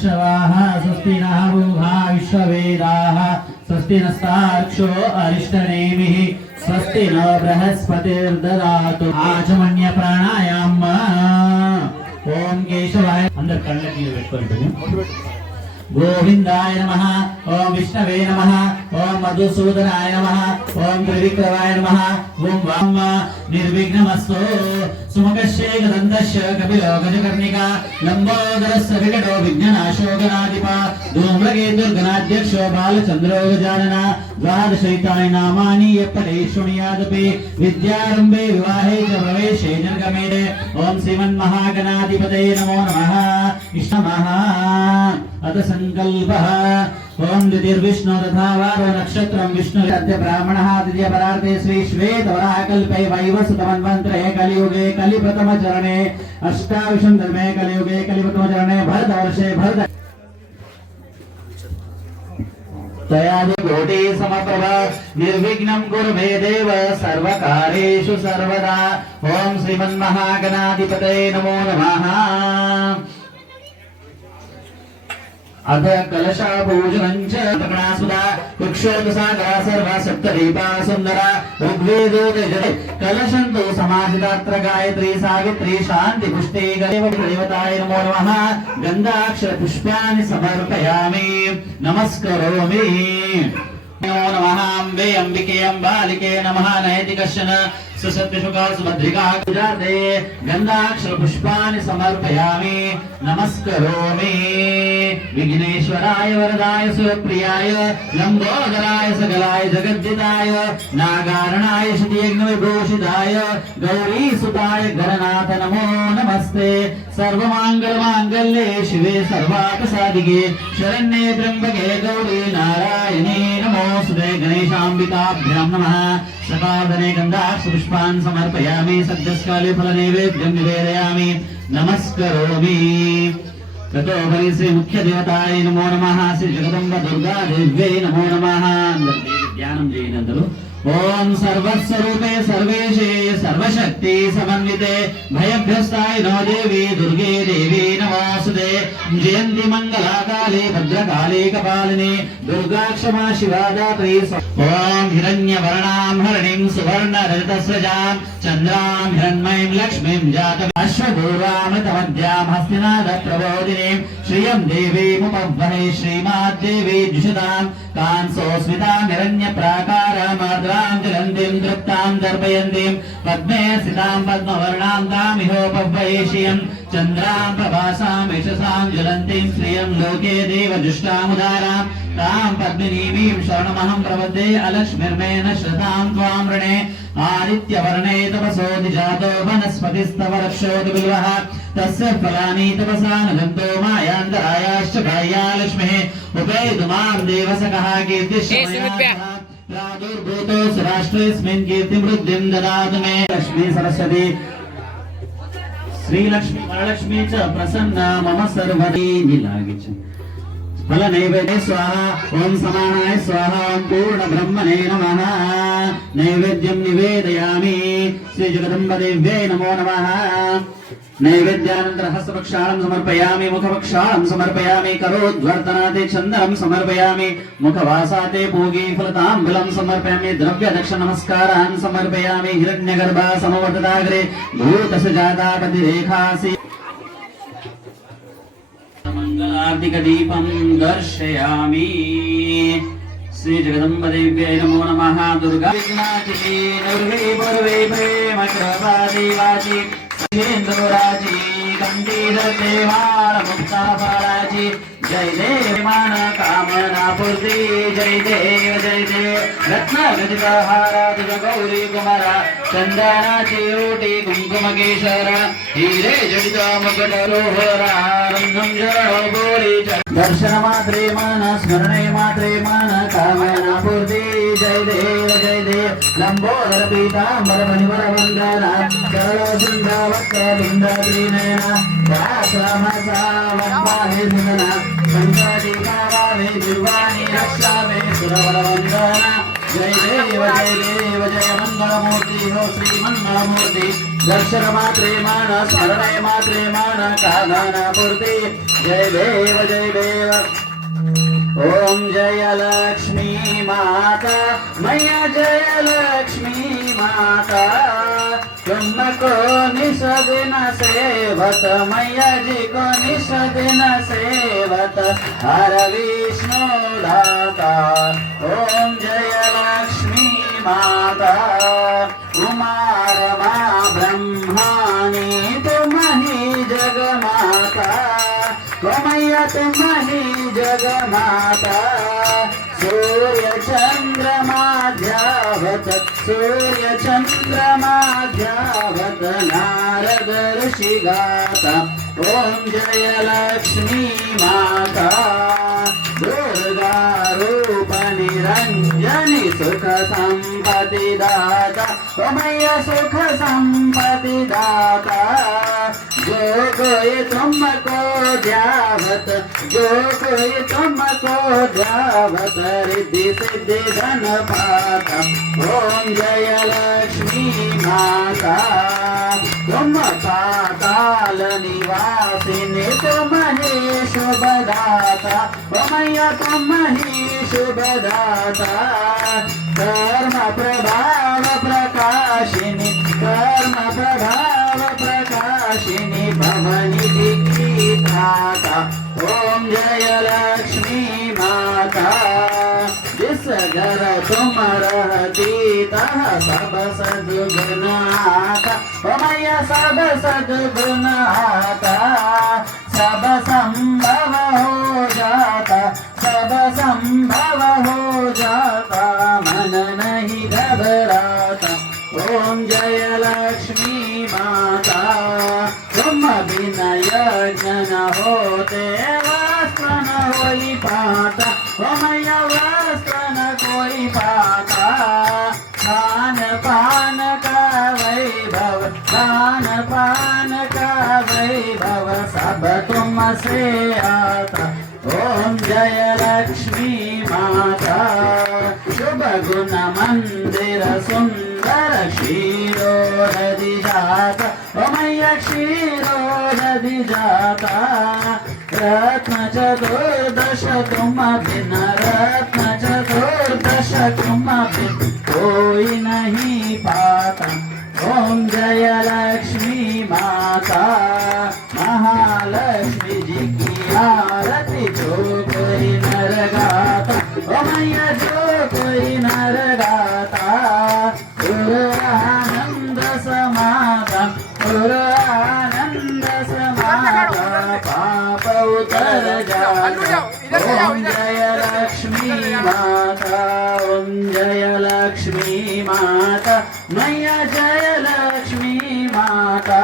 श्रवाः स्वस्ति नः पूषा विश्ववेदाः स्वस्ति नस्तार्क्ष्यो अरिष्टनेमिः स्वस्ति न बृहस्पतिर्ददातु आचमन्य प्राणायाम ओम केशवाय अंदर कళ్ళకి పెట్టుకుంటుని गोविंदाय नमः ओम विष्णवे नमः ओम मधुसूदनाय नमः ओम त्रिविक्रमाय नमः ओम वाम निर्विघ्नमस्तु सुमुखस्य गदन्तस्य कपिलो गजकर्णिका लंबोदरस्य विकटो विघ्ननाशो गणाधिपा धूम्रकेतुर्गणाध्यक्षो बालचन्द्रो गजानना द्वादशैतानि नामानि यप्पटे शृणुयादपि विद्यारम्भे विवाहे च प्रवेशे निर्गमे ओम श्रीमन्महागणाधिपतये नमो नमः इष्टमः अथ संकल्पः ओम द्वितीर्विष्णु तथा वारो नक्षत्रं विष्णु अद्य ब्राह्मणः द्वितीय परार्थे श्री श्वेत वराहकल्पे वैवस्वतमन्वन्तरे कलियुगे कलिप्रथम चरणे अष्टाविंशं धर्मे कलियुगे कलिप्रथम चरणे भरतवर्षे भरत तयादि कोटि समप्रभ निर्विघ्नं कुरु मे देव सर्वकार्येषु सर्वदा ओम श्रीमन्महागणाधिपतये नमो नमः अथ कलशापूजनं च तकणासुदा कुक्षोदसागरा सर्वा सप्तदीपा सुन्दरा ऋग्वेदोदजते कलशन्तु समाहितात्र गायत्री सावित्री शान्ति पुष्टे देवताय नमो नमः गन्धाक्षर पुष्पाणि समर्पयामि नमस्करोमि नमो नमः अम्बे अम्बिके अम्बालिके नमः नयति कश्चन सुसत्यशुका सुभद्रिका जाते गन्धाक्षर पुष्पाणि समर्पयामि नमस्करोमि विघ्नेश्वराय वरदाय सुप्रियाय लंबोदराय सकलाय जगद्दिताय नागारणाय श्रीयज्ञविभूषिताय गौरीसुताय गणनाथ नमो नमस्ते सर्वमाङ्गलमाङ्गल्ये शिवे सर्वार्थसाधिके शरण्ये त्र्यम्बके गौरी नारायणे नमोऽस्तुते गणेशाम्बिकाभ्यां नमः सकादने गन्धाक्षर पुष्पान् समर्पयामि सद्यस्काले फलनैवेद्यं निवेदयामि नमस्करोमि ततोपरि श्री मुख्य देवताय नमो नमः श्री जगदम्ब दुर्गा देव्यै नमो नमः ध्यानं చేయండి ओम सर्वस्वरूपे सर्वेशे सर्वशक्ति समन्विते भयभ्यस्ताय नो देवी दुर्गे देवी नमोस्तुते जयन्ति मंगलाकाले भद्रकाले कपालिनी दुर्गा क्षमा शिवा दात्री ओम हिरण्यवर्णां हरिणीं सुवर्णरजतस्रजां चन्द्रां हिरण्मयीं लक्ष्मीं जातम् अश्वपूर्वामृतमद्यां हस्तिनादप्रबोधिनीं श्रियं देवीमुपवहे श्रीमाद्देवी जुषतां कांसोस्मितां हिरण्यप्राकारामाद्रां ज्वलन्तीं दृप्तां दर्पयन्तीं पद्मे स्थितां पद्मवर्णां तामिहोपवहेष्यं चन्द्रां प्रभासां यशसां ज्वलन्तीं श्रियं लोके देवजुष्टामुदारां तां पद्मिनीमीं शरणमहं प्रपद्ये अलक्ष्मीर्मेण श्रतां त्वां वृणे आदित्यवर्णे तपसोऽधिजातो वनस्पतिस्तव रक्षोति बिल्वः तस्य फलानि तपसा नगन्तो मायान्तरायाश्च बाह्या लक्ष्मीः उपेतु मां देवसखः कीर्तिश्रमया प्रादुर्भूतो सुराष्ट्रेऽस्मिन् कीर्तिवृद्धिं ददातु मे लक्ष्मी सरस्वती श्रीलक्ष्मी वरलक्ष्मी च प्रसन्ना मम सर्वदी निलागिच फल नैवेद्य स्वाहा ओम समानाय स्वाहा ओम पूर्ण ब्रह्मणे नमः नैवेद्यं निवेदयामि श्री जगदम्ब देव्यै नमो नमः नैवेद्यानन्तरं हस्तपक्षालं समर्पयामि मुखपक्षालं समर्पयामि करोद्वर्तनाते चन्दनं समर्पयामि मुखवासाते पूगी फलताम्बूलं समर्पयामि द्रव्यदक्ष नमस्कारान् समर्पयामि हिरण्यगर्भा समवर्तताग्रे भूतसजातापतिरेखासि मंगलार्तिकदीपं दर्शयामि श्री जगदम्ब देव्यै नमो नमः दुर्गा विघ्नाचिनी निर्वे पूर्वे प्रेम कृपा देवाची सेंदुराची कंठीर देवाळ मुक्ता फाळाची जय देव मान कामना पूर्ती जय देव रत्नगदितहारा तुझ गौरी कुमारा चंदनाची ओटी कुंकुम केशर हिरे जडित मुकुट लोहरा रंगम जरणो बोरी दर्शन मात्रे मन स्मरणे मात्रे मन कामना पूर्ती जय देव लंबोदर पीतांबर मणिवर वंदना सरल सुंदर वक्र लिंग त्रिनयना वासमसा वक्वाहे सुनना संकटी कावावे दुर्वाणी रक्षावे सुरवर वंदना जय देव जय मंगलमूर्ति हो श्री मंगलमूर्ति दर्शन मात्रे मान स्मरणे मात्रे मान कामना पूर्ति जय देव ओम जय लक्ष्मी माता मैया जय लक्ष्मी माता तुमको निस दिन सेवत मैया जी को निस दिन सेवत हर विष्णु दाता ओम जय लक्ष्मी माता कुमार माँ ब्रह्मानी तुम ही जग माता मैया तुम ही जग माता सूर्य चंद्रमा ध्यावत सूर्य चंद्रमा ध्यावत नारद ऋषि गाता ओम जय लक्ष्मी माता दुर्गा रूप निरंजनी सुख संपत्ति दाता मैया सुख संपत्ति दाता जो कोई तुमको ध्यावत जो कोई तुमको ध्यावत रिद्धि सिद्धि धन पाता ओम जय लक्ष्मी माता तुम पाताल निवासिनी तुम ही शुभदाता मैया तुम ही शुभदाता कर्म प्रभाव प्रकाशिनी कर्म प्रभाव प्रकाशिनी भवनी दीक्षिता ओम जय लक्ष्मी माता जिस घर तुम रहती तह सब सद्गुण आता मैया सब सद्गुण आता सब संभव हो जाता सब संभव हो जाता मन नहीं घबराता ओम जय लक्ष्मी माता तुम बिना यज्ञ न होते वस्त्र न होई पाता मैया वस्त्र न कोई पाता खान पान का वैभव खान पान का वैभव सब तुम से आता ओम जय लक्ष्मी माता शुभ गुण मंदिर सुंदर क्षीरोदधि जाता मैया क्षीरोदधि जाता रत्न चतुर्दश तुम बिन रत्न चतुर्दश तुम बिन कोई नहीं पाता ओम जय लक्ष्मी माता महालक्ष्मी जी की आरती जो कोई नर गाता ओ मैया जो कोई नर गाता आनंद समागम आनंद समागम पाप उतर जाता ओम जय लक्ष्मी माता ओम जय लक्ष्मी माता मैया जय लक्ष्मी माता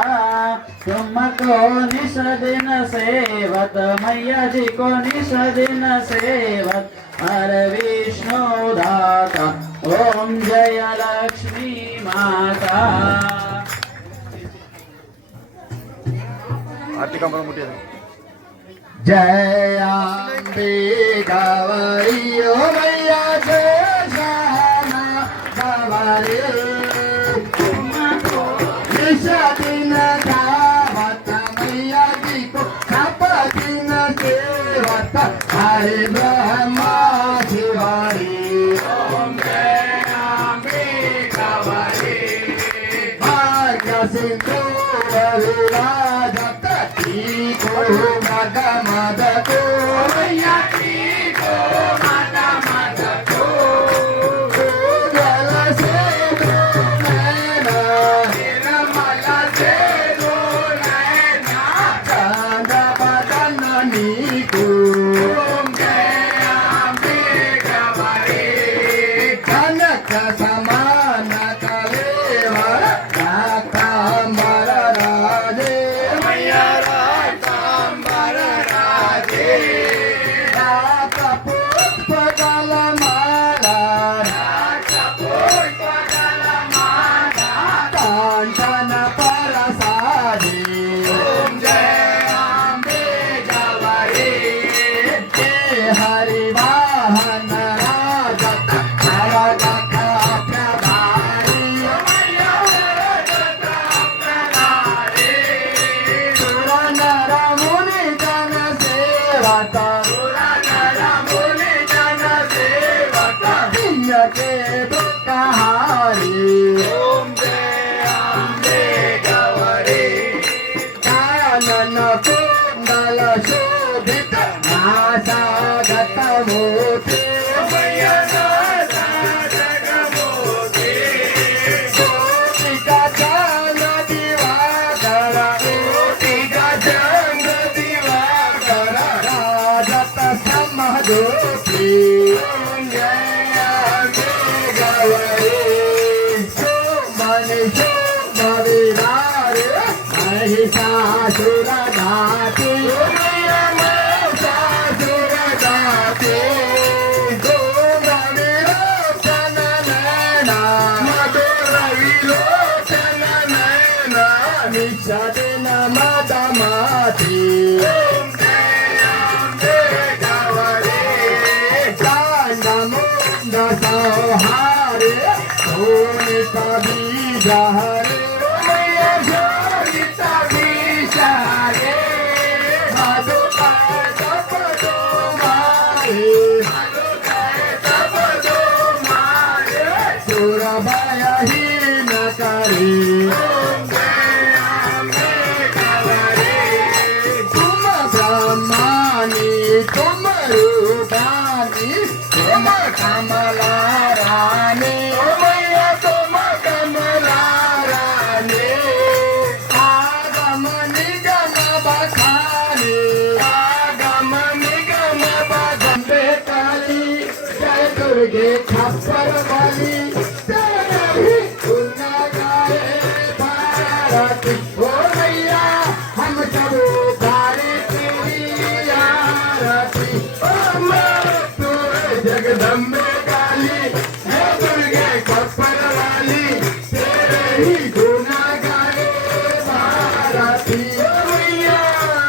तुमको निस दिन सेवत मैया जी को निस दिन सेवत हर विष्णु दाता ओम जय लक्ष्मी माता जय अम्बे गौरी ओ मैया जय श्यामा गौरी तुमको निस दिन सेवत मैया जी को खप दिन सेवत हरे ब्रह्मा शिवारी ओम जय अम्बे गौरी भाग्य सिंदूर विराजत को मद मद को मैया की को मद मद को जल से दो नैना निर्मल से दो नैना चांद बदन नीको ओम जय अम्बे गौरी कनक समान कलेवर राकांबर राजे मैया राकांबर राजे महिषासुर घाती महिषासुर विलोचन नैना मधुर विलोचन नैना निषदिन मदमती कांडमुंड संहारे शोणित बीजहरे तुम ब्रह्मानी तुम रूपानी तुम कमला रानी तुम कमला रानी आगम निगम बखानी आगम निगम बखंबे काली जय दुर्गे खप्पर वाली ओ मैया हम सब उतारे तेरी आरती ओ तू जगदम्बे काली हे दुर्गे खप्पर वाली तेरे ही गुण गाए भारती ओ मैया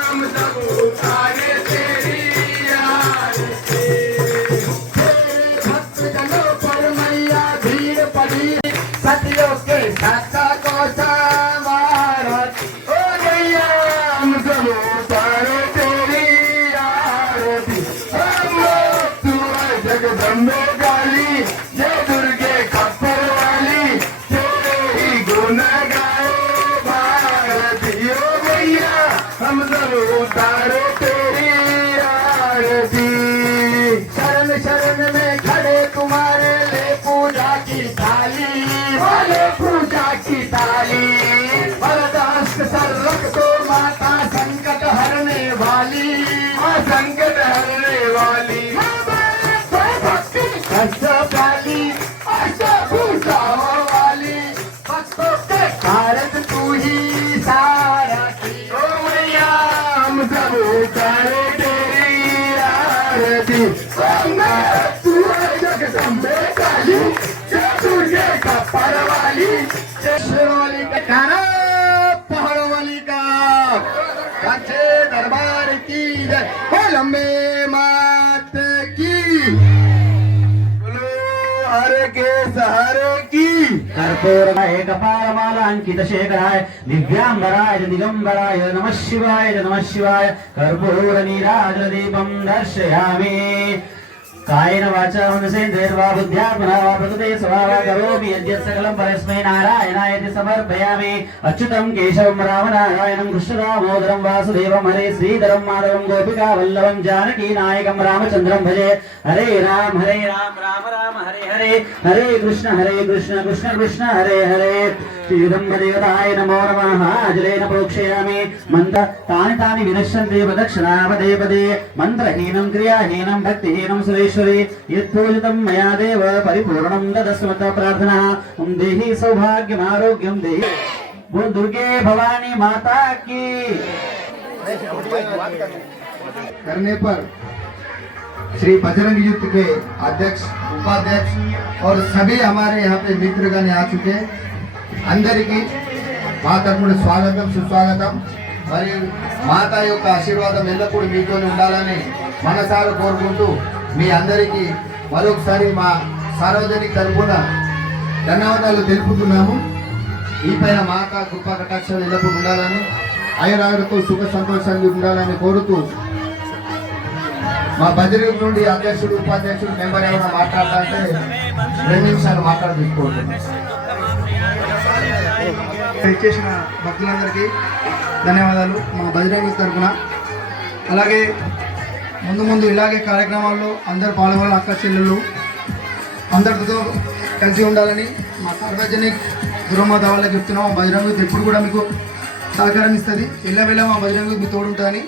हम सब उतारे तेरी आरती भक्त जनों पर मैया भीड़ पड़ी सतियों के साथ को जगदम्बे काली जय दुर्गे खप्पर वाली तेरे ही गुण गाए भारती ओ मैया हम सब उतारे तेरी आरती शरण शरण में खड़े तुम्हारे ले पूजा की थाली बोले पूजा की थाली वरदान सर रख दो माता संकट हरने वाली संकट हरने वाली वाली भूषा वाली भक्तों के भारत तू ही सारा की ओ मैया हम सब उतारे तेरी आरती तू है जगदम्बे काली जय दुर्गे खप्पर वाली शेर वाली का खाना पहाड़ों वाली का कांचे दरबार की जय हो लंबे मात की हरे के सहारे की कर्पूराय कपालमालांकित शेखराय दिव्यांबराय दिगंबराय नमः शिवाय कर्पूर नीराजन दीपं दर्शयामि कायेन वाचा मनसेन्द्रियर्वा बुद्ध्यात्मना वा प्रकृते स्वभावा करोमि यद्यत् सकलं परस्मै नारायणायति समर्पयामि अच्युतं केशवं रामनारायणं कृष्णदामोदरं वासुदेवं हरे श्रीधरं माधवं गोपिका वल्लभं जानकी नायकं रामचन्द्रं भजे हरे राम राम राम हरे हरे हरे कृष्ण कृष्ण कृष्ण हरे हरे श्रीदम्बदेवताय नमो नमः आजलेन प्रोक्षयामि मन्त्र तानि तानि विनश्यन्ते प्रदक्षिणा पदे पदे मन्त्रहीनं क्रियाहीनं भक्तिहीनं सुरेश्वरी यत्पूजितं मया देव परिपूर्णं तदस्मत् प्रार्थना देहि सौभाग्यम् आरोग्यं देहि बोल दुर्गे भवानी माता की करने पर श्री बजरंग युद्ध के अध्यक्ष उपाध्यक्ष और सभी हमारे यहाँ पे मित्रगण आ चुके हैं అందరికీ మా తరపున స్వాగతం సుస్వాగతం మరియు మాత యొక్క ఆశీర్వాదం ఎల్లప్పుడూ మీతో ఉండాలని మనసారా కోరుకుంటూ మీ అందరికీ మరొకసారి మా సార్వజనిక తరపున ధన్యవాదాలు తెలుపుతున్నాము ఈ పైన మాత కృపా కటాక్షాలు ఎల్లప్పుడూ ఉండాలని ఆయురాయులతో సుఖ సంతోషాలు ఉండాలని కోరుతూ మా బజరంగ నుండి అధ్యక్షుడు ఉపాధ్యక్షుడు మెంబర్ ఏమైనా మాట్లాడాలంటే 2 నిమిషాలు మాట్లాడుకుంటున్నాను ఇచ్చేసిన భక్తులందరికీ ధన్యవాదాలు మా బజరంగ తరఫున. అలాగే ముందు ఇలాగే కార్యక్రమాల్లో అందరు పాల్గొనాలి, అక్క చెల్లెళ్ళు అందరితో కలిసి ఉండాలని మా సార్వజనిక దుర్మాత వాళ్ళకి చెప్తున్నాం. మా బజరంగ ఎప్పుడు కూడా మీకు సహకారం ఇస్తుంది, ఎల్లవేళ మా బజరంగ మీ తోడుంటుందని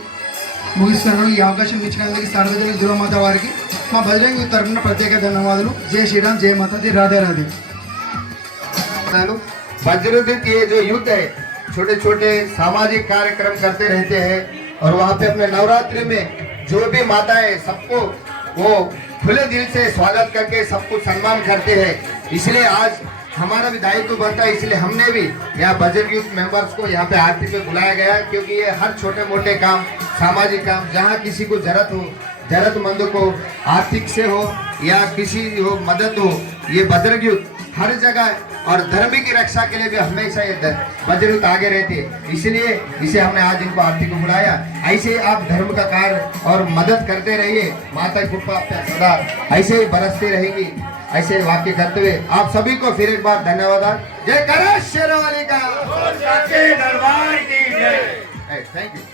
ముగిస్తున్నాను. ఈ అవకాశం ఇచ్చినందుకు సార్వజనిక దుర్మాత వారికి మా బజరంగ తరఫున ప్రత్యేక ధన్యవాదాలు. జై శ్రీరామ్, జై మాతా, జై రాధే రాధే. वज्रदीप ये जो युद्ध है छोटे छोटे सामाजिक कार्यक्रम करते रहते हैं और वहाँ पे अपने नवरात्रि में जो भी माताएं सबको वो खुले दिल से स्वागत करके सबको सम्मान करते हैं। इसलिए आज हमारा भी दायित्व बनता है, इसलिए हमने भी यहाँ बजरंग यूथ मेंबर्स को यहाँ पे आरती पे बुलाया गया है, क्योंकि ये हर छोटे मोटे काम, सामाजिक काम, जहाँ किसी को जरूरत हो, जरूरतमंद को आर्थिक से हो या किसी हो मदद हो, ये बजरंग यूथ हर जगह और धर्म की रक्षा के लिए भी हमेशा ये बजरंग यूथ आगे रहते हैं। इसलिए इसे हमने आज इनको आरती को बुलाया। ऐसे आप धर्म का कार्य और मदद करते रहिए, माता की कृपा आप पे सदा ऐसे ही बरसती रहेगी। ऐसे वाक्य करते हुए आप सभी को फिर एक बार धन्यवाद। जय करा शेरवाली का दरबार की जय। Thank you.